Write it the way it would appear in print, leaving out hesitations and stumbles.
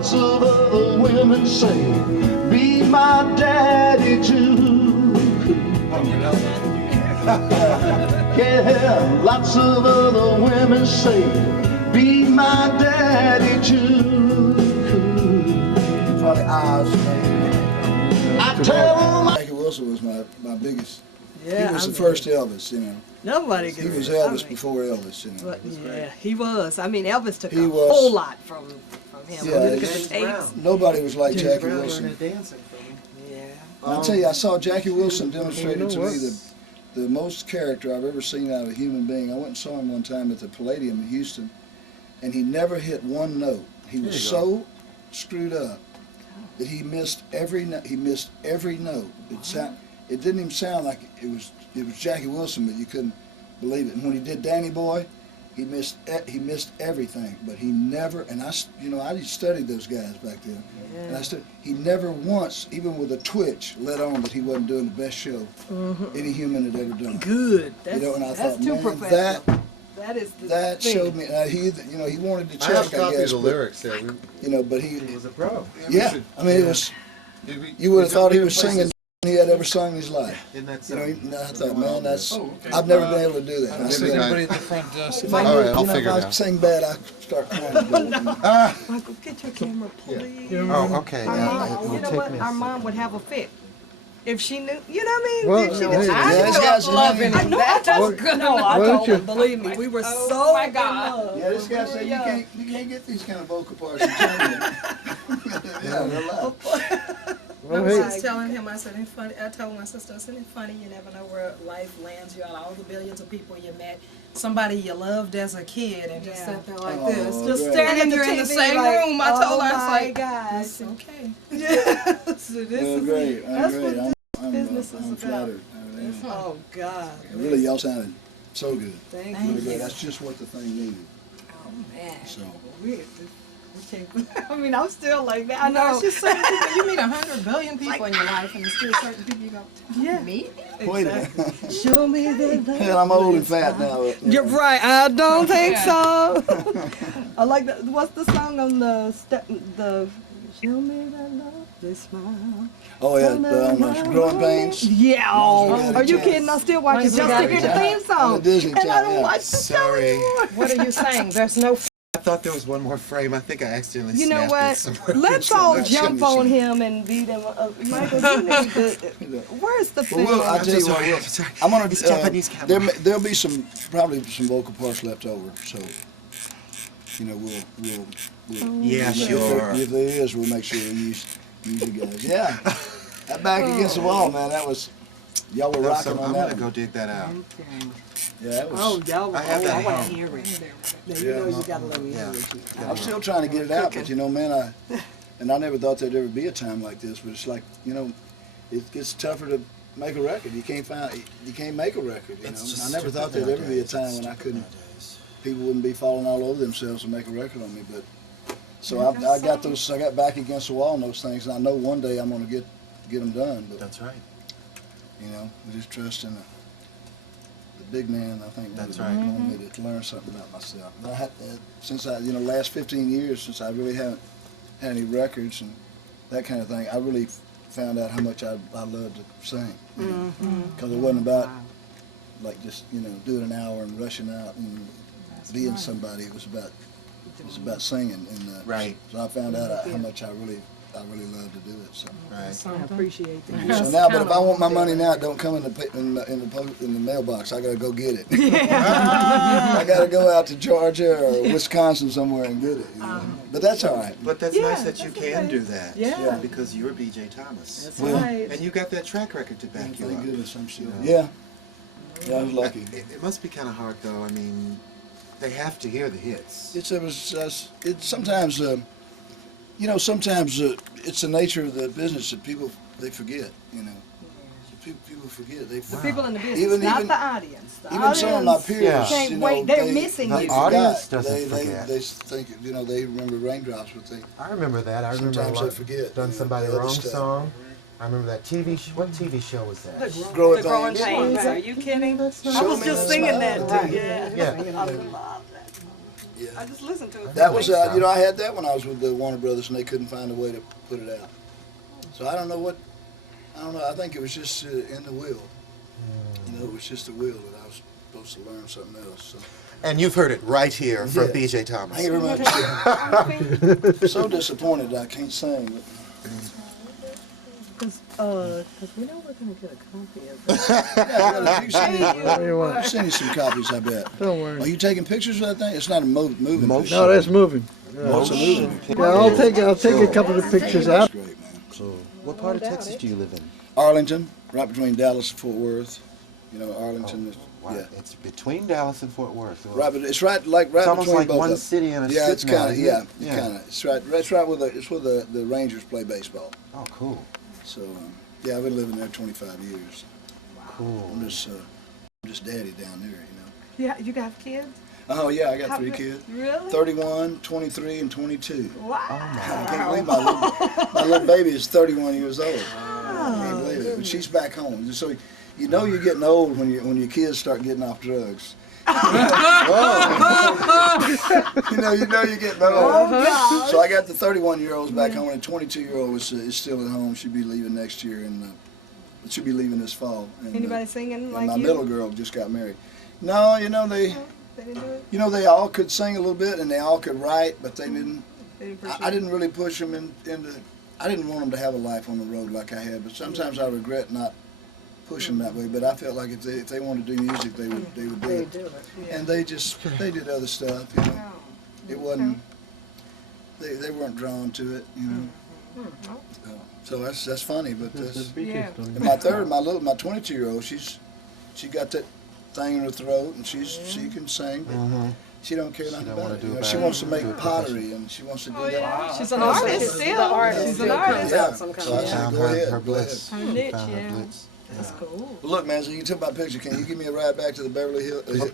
lots of other women say, be my daddy too. Yeah, lots of other women say, be my daddy too. Probably Oz. I tell them. Jackie Wilson was my biggest. Yeah, He was the first Elvis, you know. Nobody He could. was Elvis before Elvis, you know. But yeah, he was. I mean, Elvis took He a was. whole lot from him. Yeah, When you look at James the tapes. Nobody was like James Jackie Brown Wilson. learned dancing from him. Yeah. And I'll tell you, I saw Jackie Wilson demonstrated You know to me the most character I've ever seen out of a human being. I went and saw him one time at the Palladium in Houston, and he never hit one note. He was so screwed up that he missed every note. He missed every note. It didn't even sound like it was Jackie Wilson, but you couldn't believe it. And when he did Danny Boy, he missed everything. But he never. And I studied those guys back then. Yeah. And he never once, even with a twitch, let on that he wasn't doing the best show any human had ever done. Good. That's, And I that's thought, too man, professional. That is the that thing. showed me. He wanted to check. I have a copy guess, of the but, lyrics there. but he He was a pro. yeah. I mean, it was. You would have thought he was singing he had ever sung in his life. In that You know, song. I thought, man, that's. I've never been able to do that. Maybe If I- I All right, knew, I'll if figure it I out. sing bad, I start crying. Michael, get your camera, please. Oh, okay. Our Yeah, mom, it will you know take what? me a Our mom second. would have a fit. If she knew, you know what I mean? Well, if she no, knew, yeah, I this knew guy's I loving loving him. That was good. No, I Why told don't him, believe me, we were so in love. Yeah, this guy said you can't get these kind of vocal parts in China. Yeah, they're loud. I Well, was hey, just telling him, I said, "Ain't funny." I told my sister, "Isn't it funny? You never know where life lands you. Out of all the billions of people you met, somebody you loved as a kid, and just Yeah. sat there like Oh, this, great. just staring And at you're the in the TV same like, room. I told her, I oh was my like, gosh. "It's okay." Yeah. So this Well, is great. That's Great. what I'm business is I'm about. flattered. Oh God. Really, y'all sounded so good. Thank Really you. good. That's just what the thing needed. Oh man. So. We can't. I mean, I'm still like that. I I know, know. it's just certain people. You meet 100 billion people in your life, and there's still certain people you go, Yeah. me? Wait a minute. Show me the love. Hell, I'm old and fat now. You're right. I don't think so. I like the. What's the song on the Show me that love, they smile. Oh yeah, Growing Pains. Yeah. Oh, Are you yeah. kidding? I still watch it Mine's just got to hear it. the theme song. On the Disney And I Channel, don't yeah. watch the show Sorry. anymore. What are you saying? There's no I thought there was one more frame. I think I accidentally You know snapped what? it somewhere. Let's all That's jump gonna be on him and beat him. Michael, you need to. Where's the Well, film? I'll tell you what. I'm sorry. I'm gonna. It's Japanese camera. There'll be probably some vocal parts left over. So, we'll Yeah, sure. If there is, we'll make sure we use you guys. Yeah. That back against the wall, man. That was. Y'all were No, rocking so on I'm that gonna go one. dig that out. Yeah, that was. Oh, y'all. I have that I want home. to hear it. Now, you Yeah. know you gotta let me hear Yeah. it. I'm still trying to get it out, but man, I never thought there'd ever be a time like this. But it's like, it gets tougher to make a record. You can't make a record. It's just I never thought stupid there'd ever be a nowadays. time It's when I stupid couldn't. nowadays. People wouldn't be falling all over themselves to make a record on me. But so I got back against the wall on those things, and I know one day I'm gonna get them done. But That's right. we just trust in the big man. I think That's really right. wanted me to learn something about myself. And I had, since last 15 years since I really haven't had any records and that kind of thing, I really found out how much I love to sing. Because it wasn't about like just doing an hour and rushing out and being somebody. It was about singing. And Right. So I found out how much I really love to do it. So. Right. I appreciate that. So now, but if I want my money now, it don't come in the mailbox. I gotta go get it. I gotta go out to Georgia or Wisconsin somewhere and get it. But that's all right. But that's Yeah, nice that you that's can okay. do that. Yeah. Because you're B.J. Thomas. That's Well, right. And you got that track record to back you Thank up. goodness I'm still. Yeah. Yeah, I was lucky. It must be kind of hard, though. I mean, they have to hear the hits. It's sometimes it's the nature of the business that people they forget. People forget. The people in the business, Even- not even- the audience. The Even some of my audience peers, can't wait. They're missing they you. The audience forgot. doesn't they, forget. They think, they remember raindrops, but they I remember that. I remember Sometimes a lot, I forget, done somebody the other wrong stuff. song. I remember that TV. What TV show was that? Growing The growing pains. pains. Are you kidding? I Show was me just the singing smile. that too. Yeah. Yeah. I love that. Yeah. I just listened to it. That was, you know, I had that when I was with the Warner Brothers, and they couldn't find a way to put it out. So I don't know. I think it was just in the will. You know, it was just the will that I was supposed to learn something else. So. And you've heard it right here from Yeah. B.J. Thomas. Thank you very much. I'm so disappointed that I can't sing. But Because we know we're going to get a copy of it. yeah, you send you want? I'll send you some copies, I bet. Don't worry. Are you taking pictures of that thing? It's not a moving picture. No, that's moving. Oh, it's a moving picture. Yeah, I'll take a couple of pictures out. That's great, man. So, what part of Texas do you live in? Arlington, right between Dallas and Fort Worth. You know, Arlington is, Wow, yeah. it's between Dallas and Fort Worth. So Right, but it's right it's almost between like both one of them. city and a Yeah, it's strip mall, kind of, isn't yeah, it? kind of. It's right where the Rangers play baseball. Oh, cool. So, yeah, I've been living there 25 years. Cool. I'm just daddy down there, you know. Yeah, you got kids? Oh yeah, I got How 3 big- kids. Really? 31, 23, and 22. Wow. I can't believe my little baby is 31 years old. I can't believe it. But she's back home. So you know you're getting old when your kids start getting off drugs. you know you're getting old. So I got the 31-year-olds back home, and the 22-year-old is still at home. She'll be leaving next year, and she'll be leaving this fall. And, Anybody singing and like my you? middle girl just got married. No, you know They didn't do it? they all could sing a little bit, and they all could write, but they didn't. They didn't push I you? didn't really push them into. I didn't want them to have a life on the road like I had, but sometimes I regret not pushing that way. But I felt like if they wanted to do music, they would do They it. do it. Yeah. And they did other stuff. You know, it wasn't. They weren't drawn to it. You know. So that's funny, but Yeah. and my 22-year-old, she got that thing in her throat, and she can sing, but she don't care nothing don't about wanna it. do You know, about she it. wants to make Do it pottery, and she wants to do that. She's an artist still. She's an artist. Yeah. Some kind So I of- said, Found go ahead. her go ahead. bliss. Her niche, Found her yeah. bliss. That's cool. Well, look, man, so you took my picture. Can you give me a ride back to the Beverly Hills?